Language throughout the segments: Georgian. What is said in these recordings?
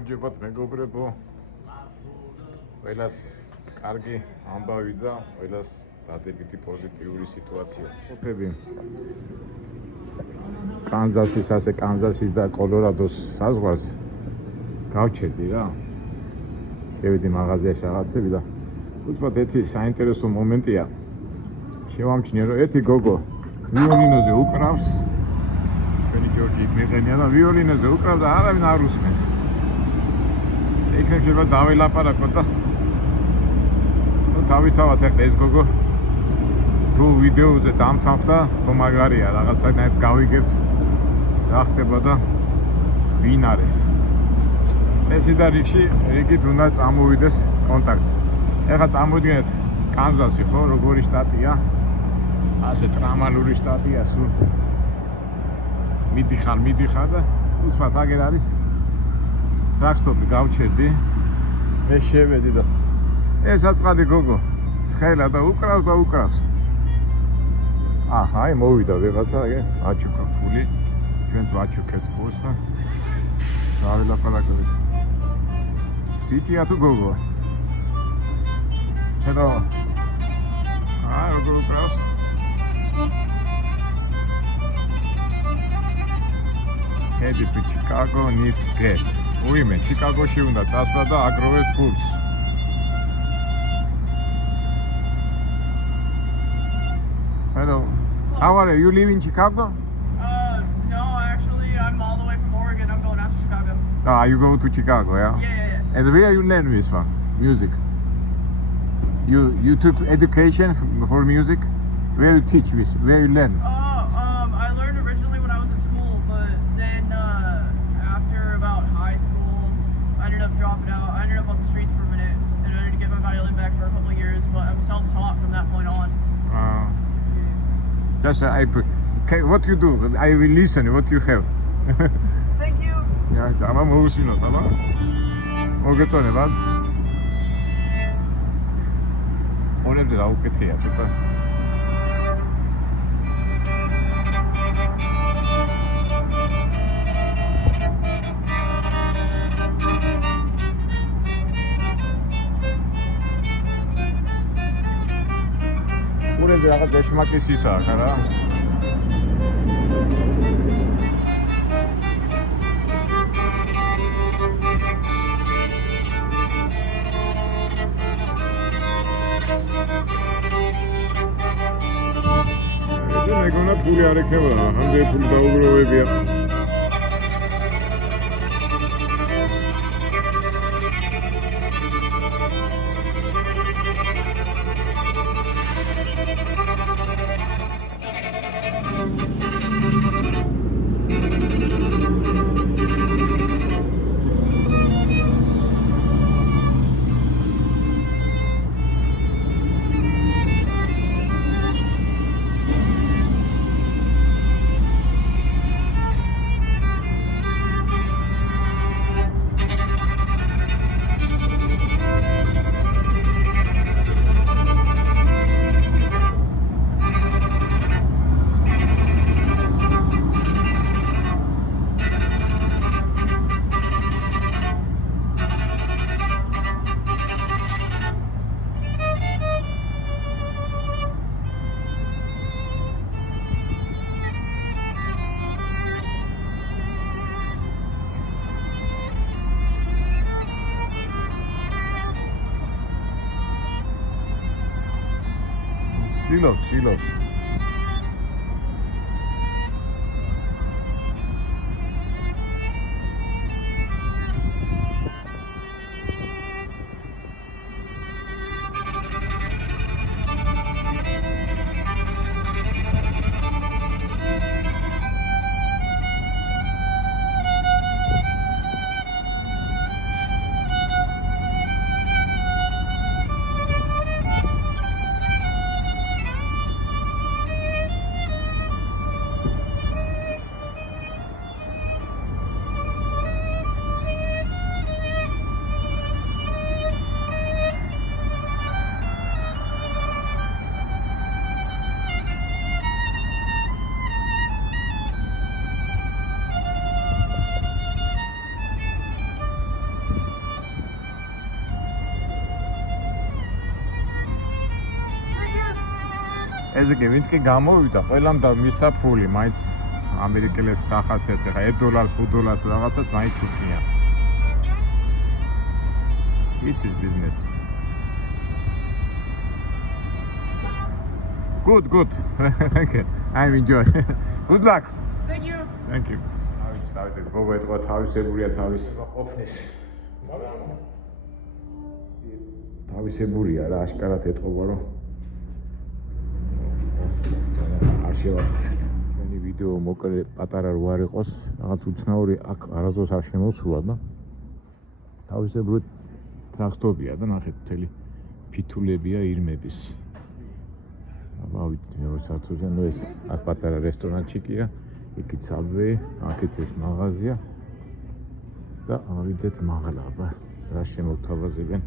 გამარჯობათ მეგობრებო. ყველას კარგი ამბავი და ყველას დადებითი პოზიტიური სიტუაცია. ოფები კანზასის და კოლორადოს საზღვარზე გავჩერდი რა. შევიდი მაღაზიაში რაღაცები და უცბად ერთი საინტერესო მომენტია. შევამჩნიე რომ ერთი გოგო ვიოლინოზე უკრავს. ჩვენი ჯორჯი მიყენია და ვიოლინოზე უკრავს და არავინ არ უსმენს. იქნებ შეიძლება დაველაპარაკოთ და თავისთავად ეხლა ეს გოგო თუ ვიდეოზე დამთავრდა, ხო მაგარია რაღაცნაირად გავიგებთ რა ხდება და ვინ არის. წესი და რიგით უნდა წამოვიდეს კონტაქტზე. ეხლა წამოვიდგინეთ კანზასი, ხო, როგორი შტატია? ასე ტრამალური შტატია სულ. მიდიხარ და უცბად აგერ არის ტრაქტორი გავჩერდი. მე შევედი და ეს აწყალი გოგო ცხელა და უკრავს. აი მოვიდა ვიღაცა, აჩუქა ფული. ჩვენც ვაჩუქეთ ფულს და დავილაპარაკეთ. ბიჭია თუ გოგო? Hello. როგორ უკრავს? Headed to Chicago, need gas. Women, Chicago-ში უნდა წასვლა და აგროვეს ფულს. Hello. How are you? You live in Chicago? No, actually, I'm all the way from Oregon. I'm going out to Chicago. Ah, you go to Chicago, yeah? Yeah. And where you learn this from? Music? You took education for music? Where you teach this? Where you learn? I learned originally when I was in school, but then after about high school, I ended up dropping out. I ended up on the streets for a minute, and I had to get my violin back for a couple of years, but I'm self-taught from that point on. Just okay, what you do? I will listen. What you have? Thank you. Yeah, I'm moving on. მოგეწონებათ? ორებზე რა უკეთია ცოტა. ორებზე რაღაც ეშმაკის ისაა, ხარა? მეგონა ფული არ ექნება, ამდენი ფული დაუგროვებია. Silos. ესე იგი, ვინც კი გამოვიდა, ყველამ და მისცა ფული, მაინც ამერიკელებს ახასიათებს, ეხა $1, $5 რაღაცას მაინც უჩნია. It's his business. Good. Thank you. I'm enjoying. Good luck. Thank you. Thank you. დავით, გოგო ეთქვა თავისებურია თავის ყოფნის. მაგრამ თავისებურია რა, აშკარად ეთქობა რომ არ შევაწყვეტ. ჩვენი ვიდეო მოკლე პატარა რო არ იყოს, რაღაც უცნაური აქ არასდროს არ შემოსულა და თავისებური ტრაქტორია და ნახეთ მთელი ფითულებია ირმების. ავით მეორე სართულზე, ნუ ეს აქ პატარა რესტორანჩიკია, იქით საბვე, აქეთ ეს მაღაზია და ავიდეთ მაღლაბა, რა შემოგთავაზებენ.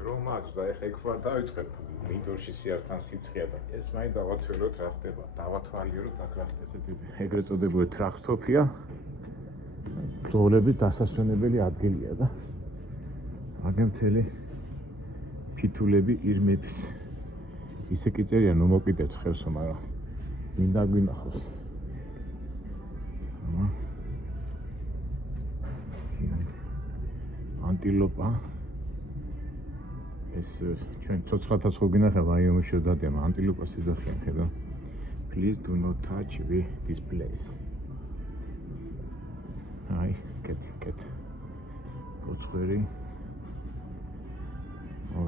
დრო მაქვს და ეხა იქ ვარ დავიწყებ მინდორში სიართან სიცხეა და ეს მაინც დავათვალოთ რა ხდება, დავათვალიეროთ აქ რა ხდება. ესეთი ეგრეთ წოდებული ტრაქტორია. ძოვლების დასასვენებელი ადგილია და აგენ მთელი ფითულები ირმების. ისე კი წერია ნუ მოკიდეთ ხევსო, მაგრამ მინდა გვინახოს. ანტილოპა. ეს ჩვენ ცოცხლათაც ხო გინახება ვაიომის შედადემა, ანტილოპას ეძახიან ხედა. Please do not touch this place. აი, კეთ. ფოცხერი.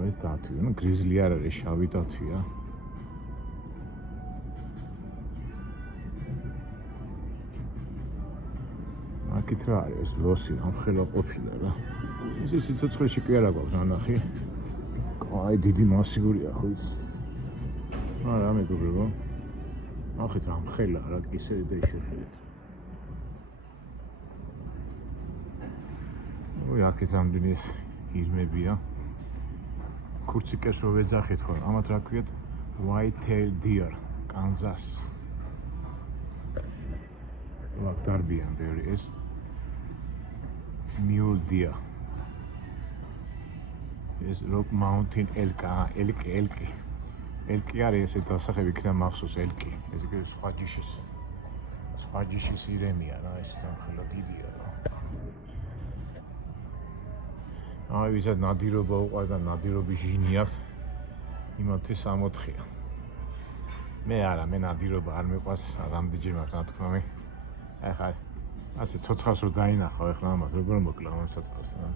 ეს დათვი, ნუ გრიზლი არ არის, შავი დათვია. აქეთ რა არის, ეს ლოსი ამხელა ყოფილა რა. ეს სიცოცხლეში კი არა გვაქვს ნანახი. აი, დიდი მასიურია ხო ის. არა, მეგობრებო. ახეთ რა ამხელა რა კისერი და შეხედეთ. ой, აქეთ რამდენი ეს ირმებია. ქურციკეს რო ვეძახით ხო, ამათ რა ქვიათ? White tail deer, Kansas. აქ დარბიან ბევრი ეს mule deer. ეს Rock Mountain elk, elk. ელკი არის ესე დასახები იქიდან მახსოვს ელკი. ეს იგი სხვა ჯიშის ირემია რა, ეს სამხელა დიდია რა. აი ვისაც ნადირობა უყვარს და ნადირობის ჟინი აქვს, იმათთვის 64-ია. მე არა, მე ნადირობა არ მიყვარს, რამდენჯერ მაქვს ნათქვამი. ეხლა ასე ცოცხალს რო დაინახავ ეხლა ამას როგორ მოკლა ამ საწყავს რა.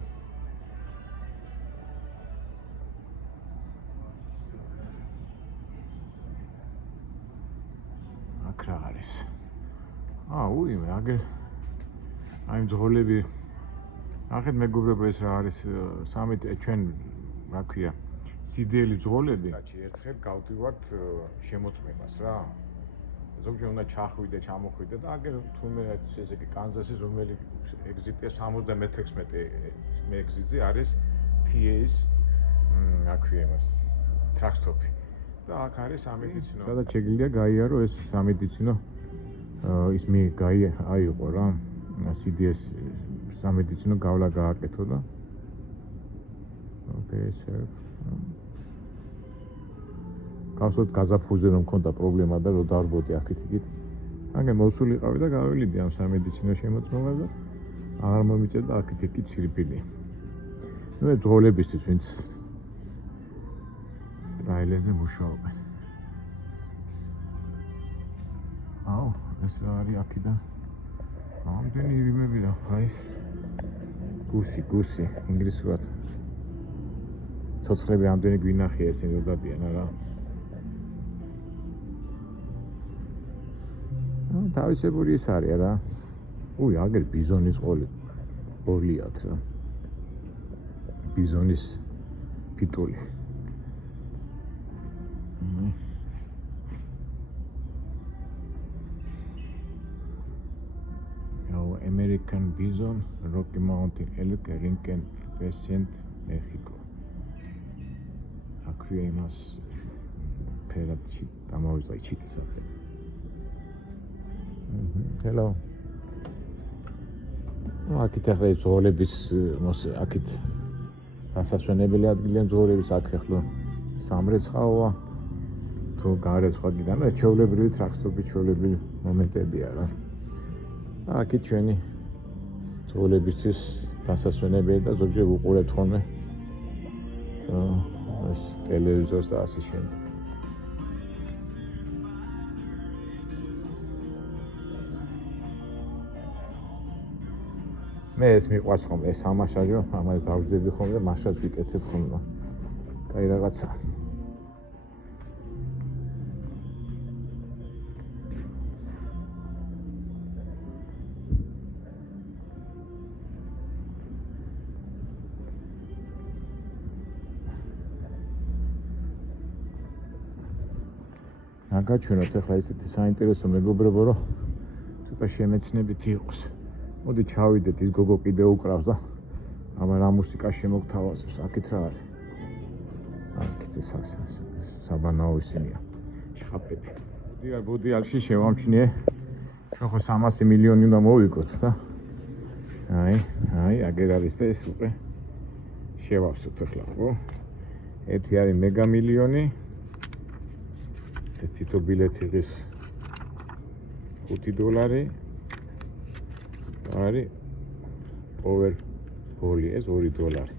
რა არის? უიმე, აგერ აი ძღოლები. ახეთ მეგობრებო ეს რა არის? სამი ჩვენ რა ქვია? სიდიელი ძღოლები. ერთხელ გავდივართ შემოწმებას რა. ზოგჯერ უნდა ჩახვიდე, ჩამოხვიდე და აგერ თუნდაც ესე იგი კანზასის რომელი ეგზიტია 76 ეგზიტზე არის TA-ის რა ქვია მას ტრაქტორი. და აქ არის სამედიცინო. სადაც შეგიძლია გაიარო ეს სამედიცინო ის მე აიყო რა. CDS სამედიცინო გავლა გააკეთო და ოკეი, სერვ. გასვოთ გაზაფხულზე რომ მქონდა პრობლემა და რომ დავარბოდი აქეთ-იქით. აგე მოსულიყავი და გაველიდი ამ სამედიცინო შემოწმებას და აღარ მომიწევდა აქეთ-იქით სირბილი. ნუ ეს ძღოლებისთვის ვინც ტრაილერზე მუშაობენ. ეს არის აქედან. ამდენი ირიმები და აი ეს გუსი, ინგლისურად. ცოცხლები ამდენი გვინახია ესენი რო დადიან არა. თავისებური ის არის რა. აგერ ბიზონის ყოლიათ რა. ბიზონის ფიტული. American bison, Rocky Mountain elk, Rincon pheasant, Mexico. აქვია იმას ფერად დამოვიწყე ჩიტის ახლა. Hello. აქეთ ახლა ძღოლების აქეთ დასასვენებელი ადგილია ძღოლების აქ ახლა სამრეცხაოა. თუ გარეცხვა გიდან რა ჩვეულებრივი ტრაქტორი ჩვეულებრივი მომენტებია რა. აქ ჩვენი ძოლებისთვის დასასვენებელი და ზოგჯერ უყურებთ ხოლმე ეს ტელევიზორს და ასე შემდეგ. მე ეს მიყვარს ხოლმე ეს ამასაჟო, ამას დავждები ხოლმე და მასშტაბ ვიკეთებ ხოლმე. კაი რაღაცა. გაგაჩვენოთ ახლა ისეთი საინტერესო მეგობრებო, რომ ცოტა შემეცნებითი იყოს. მოდი ჩავიდეთ, ის გოგო კიდე უკრავს და აბა რა მუსიკა შემოგთავაზებს, აქეთ რა არის? აქეთ ეს საბანაო ისინია, შხაპები. ბოდიალში შევამჩნიე, ჩვენ ხო 300 მილიონი უნდა მოვიგოთ და აი, აგერ არის და ეს უკვე შევავსოთ ახლა, ხო? ერთი არის მეგა მილიონი. ეს თითო ბილეთი ის $5 არის Powerball-ი ეს $2.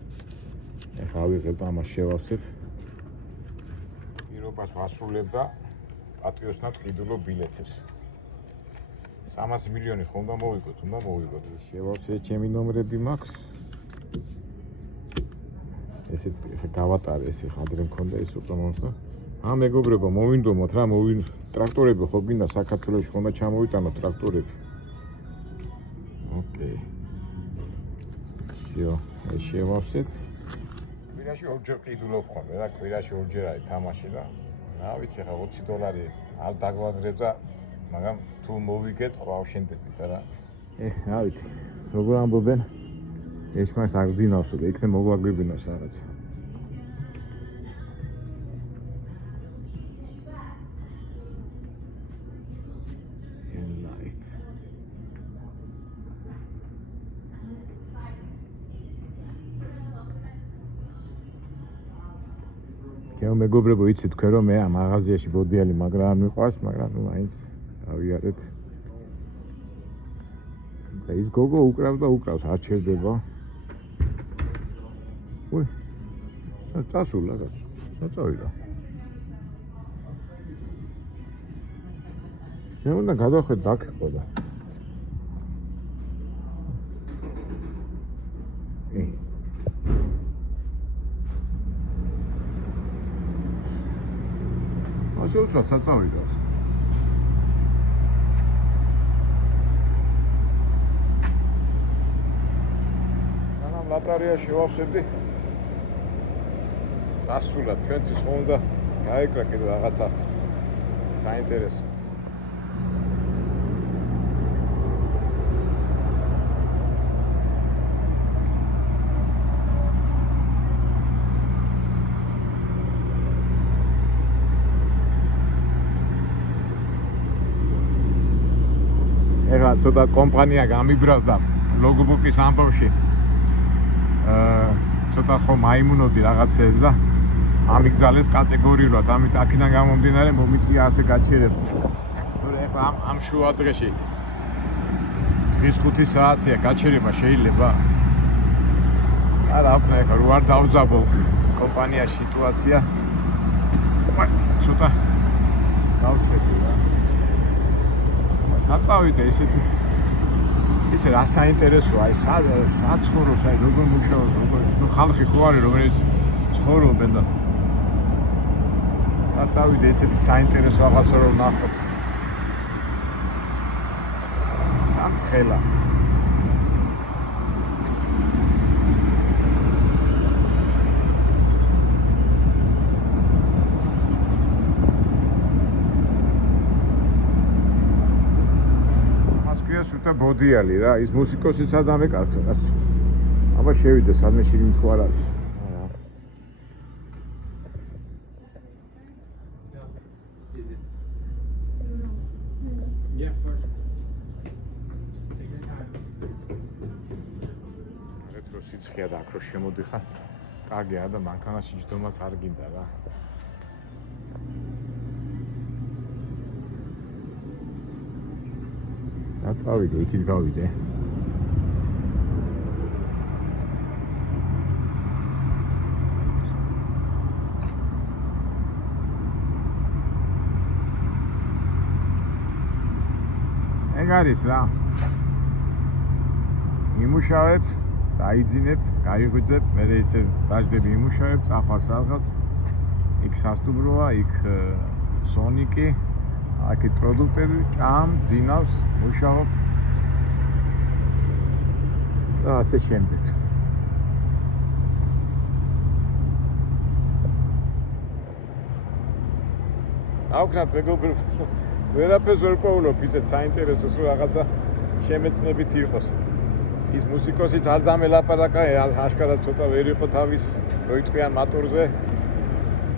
ეხლა ავიღებ ამას შევავსებ. პირობას ვასრულებ და პატრიოტსნად ყიდულო ბილეთებს. 300 მილიონი ხო უნდა მოვიგოთ. შევავსებ, ჩემი ნომრები მაქვს. ესეც ხა გავატარე, ეს ხა ადრე მქონდა ეს უკვე მომხდა. მეგობრებო, მოვინდომოთ რა, ტრაქტორები ხო გინდა საქართველოში ხონდა ჩამოვიტანოთ ტრაქტორები. ოკეი. ეს შევავსეთ. კვირაში ორჯერ ყიდულობ ხოლმე რა, კვირაში ორჯერ არის თამაში და რა ვიცი ხა $20 არ დაგვაგრებ და მაგრამ თუ მოვიგეთ ხო ავშენდებით რა. რა ვიცი, როგორ ამბობენ? ეს მას აგზინავსო და იქნებ მოგვაგვიბინოს რაღაცა. ჩემო მეგობრებო, იცით თქვენ რომ მე ამ მაღაზიაში ბოდიალი მაგრა არ მიყვარს, მაგრამ ნუ მაინც გავიარეთ. და ის გოგო უკრავს, არ ჩერდება. უი. წასულა. წავიდა. შენ უნდა გადავხედე აქ ყოდა. შეუცვალ საწავიდოს. სანამ ლატარია შევავსებდი. წასულად ჩვენთვის ხომ უნდა გაეკრა კიდე რაღაცა საინტერესო. ცოტა კომპანია გამიბრავს და ლოგბუკის ამბავში ცოტა ხო მაიმუნობდი რაღაცეებს და ამიგზალეს კატეგორიულად, ამით აქედან გამომდინარე მომიწია ასე გაჩერება. თორე ახლა ამ შუა დღეში დღის 5 საათია გაჩერება შეიძლება? არა, აქ ახლა რო არ დავძაბო კომპანიაში სიტუაცია. ცოტა დავჩერდი რა. საწავიდე ესეთი ისე რა საინტერესოა, აი საცხოვროს, აი როგორ მუშაობს, ნუ ხალხი ხო არის რომელიც ცხოვრობენ და საწავიდე ესეთი საინტერესო რაღაცა რომ ნახოთ. განცხელა. და ბოდიალი რა, ის მუსიკოსიც ადამე კარგს რაც. აბა შევიდე სადმე შიგნით თუ არ არის. რეტრო სიცხეა და აქ რო შემოდიხარ, კარგია და მანქანაში ჯდომაც არ გინდა რა. წავიდე, იქით გავიდე. ეგ არის რა. იმუშავებ, დაიძინებ, გაიღვიძებ, მერე ისე დაждები იმუშავებ, წახვალ სადღაც. იქ სასტუმროა, იქ სონიკი, აქეთ პროდუქტები, ჭამ, ძინავს, მუშაობ. და ასე შემდეგ. ავქნათ მეგობრებო, ვერაფერს ვერ პოულობ, ისეთ საინტერესოს რომ რაღაცა შემეცნებით იყოს. ის მუსიკოსიც არ დამელაპარაკა, აშკარად ცოტა ვერ იყო თავის როიტყვიან მატორზე.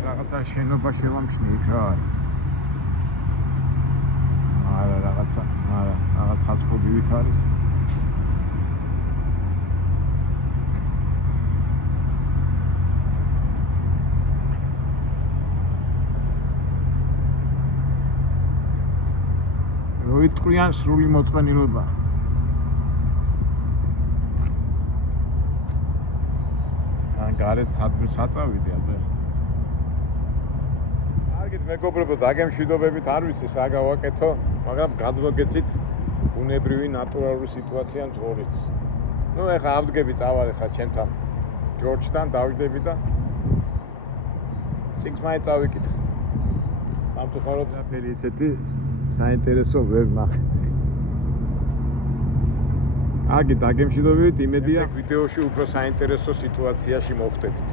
რაღაცა შენობა შევამჩნი იქ რა არის. არა, რაღაც საწყობივით არის. როიტყვიან სრული მოწყენილობა. თან გარეთ საწავიდე აბა. კარგით მეგობრებო, დაგემშვიდობებით, არ ვიცი რა გავაკეთო, მაგრამ გადმოგეცით ბუნებრივი ნატურალური სიტუაცია მძღოლით. ნუ ეხლა ავდგები წავალ ეხლა ჩემთან ჯორჯთან დავждები და წიგნს მაინც წავიკითხე. სამწუხაროდაფერი ისეთი საინტერესო ვერ ნახეთ. კარგი, დაგემშვიდობებით, იმედია ვიდეოში უფრო საინტერესო სიტუაციაში მოვხდებით.